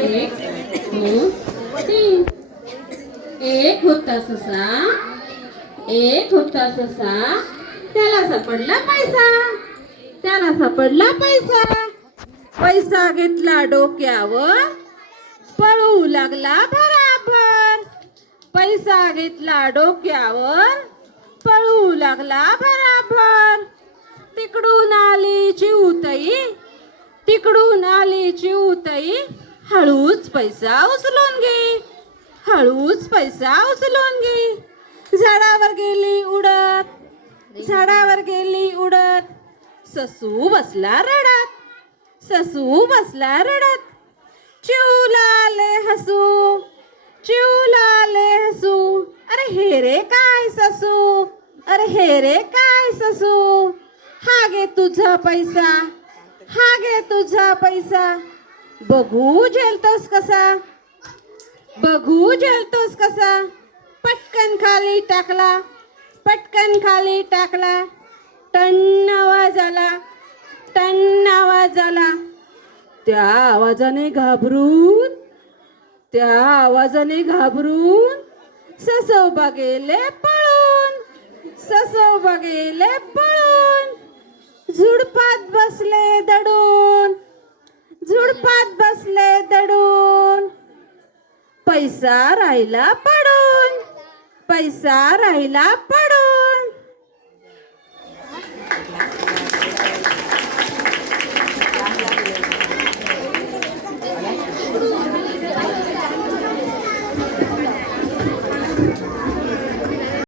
एक दोन तीन. एक होता ससा, एक होता ससा, त्याला सापडला पैसा, त्याला सापडला पैसा. पैसा घेतला डोक्यावर, पळू लागला भराभर. पैसा घेतला डोक्यावर, पळू लागला भराभर. तिकडून आली चिऊताई, तिकडून आली चिऊताई, हळूच पैसा उचलून घे, हळूच पैसा उचलून घे. झाडावर गेली उडत, झाडावर गेली उडत, ससू बसला रडत, ससू बसला रडत. चिऊला आले हसू, चिऊला आले हसू. अरे हे रे काय ससू, अरे हे रे काय ससू. हा घे तुझा पैसा, हा घे तुझा पैसा. बघू झेलतोस कसा, बघू झेलतोस कसा. पटकन खाली टाकला, पटकन खाली टाकला. टन आवाज आला, टन आवाज आला. त्या आवाजाने घाबरून, त्या आवाजाने घाबरून ससोबा गेले पळून, ससोबा गेले पळून. झुडपात बसले दडून, झुडपात बसले दडून. पैसा राहिला पडून, पैसा राहिला पडून.